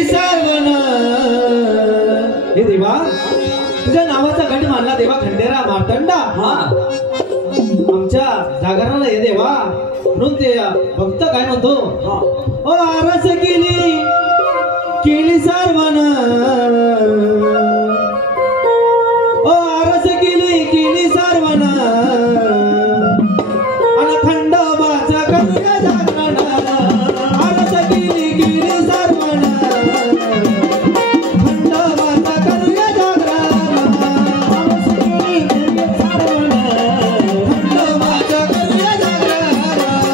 केली सावण हे देवा तुझ्या नावाचा गट मानला देवा खंडेरा मार्तंडा आमच्या जागरणाला हे देवा म्हणून ते भक्त काय म्हणतो ओ आरस केली सावण ओ आरस केली सावण आणि खंडोबाचा करूया जागरण आरस केली सावण खंडोबाचा करूया जागरण आरस केली सावण खंडोबाचा करूया जागरण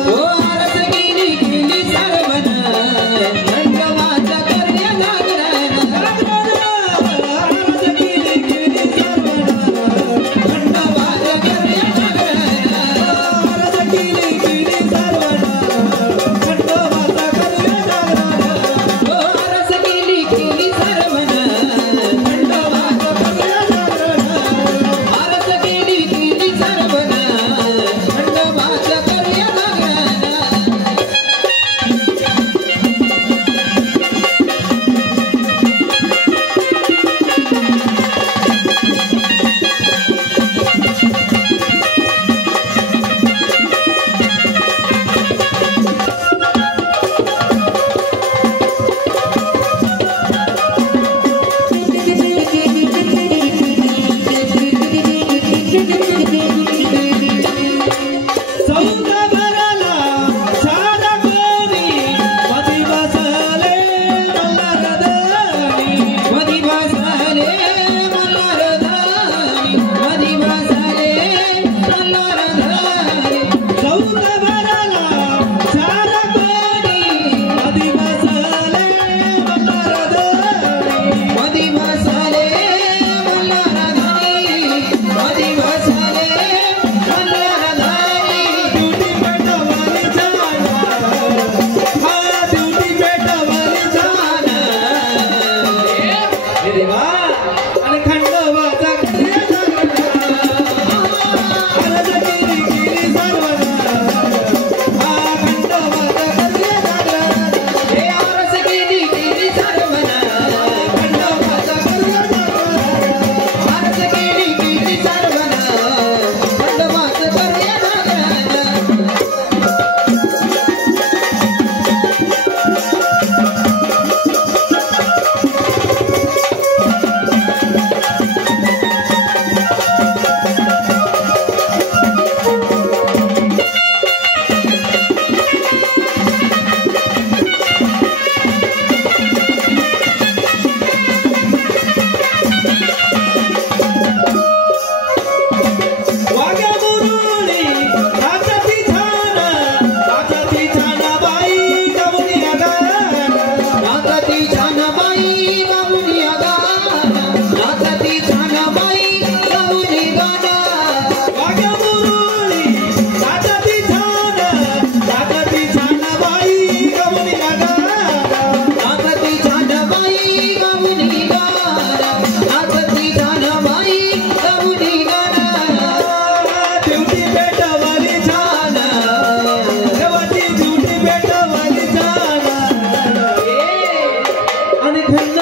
ओ आरस केली सावण खंडोबाचा करूया जागरण आरस केली सावण खंडोबाचा करूया जागरण आरस केली सावण खंडोबाचा करूया जागरण ओ आरस केली सावण खंडोबाचा करूया जागरण आरस केली सावण खंडोबाचा करूया जागरण सौदा भरला सारा कोणी मधी बसले मल्हारदानी मधी बसले मल्हारदानी मधी बसले मल्हारदानी सौदा भरला सारा कोणी मधी बसले मल्हारदानी मधी बसले मल्हारदानी मधी बसले मल्हारदानी ड्युटी पेटवाली जाना हा ड्युटी पेटवाली जाना हे देवा आणि खंडोबाचा करूया जागरण आरस केली सावण हा खंडोबाचा करूया जागरण हे आरस केली सावण खंडोबाचा करूया जागरण आरस केली सावण खंडोबाचा करूया जागरण वाग्या मुरुळी नाचती छान बाई गवळी गाणं नाचती छानबाई गाऊनी गाणं नाचती छानबाई गाऊनी गाणं वाग्या मुरुळी नाचती छान बाई गवळी गाणं नाचती छानबाई गाऊनी गाणं नाचती छानबाई गाऊनी गाणं ड्युटी पेटवाली छान देवाची ड्युटी पेटवाली छान आणि खंड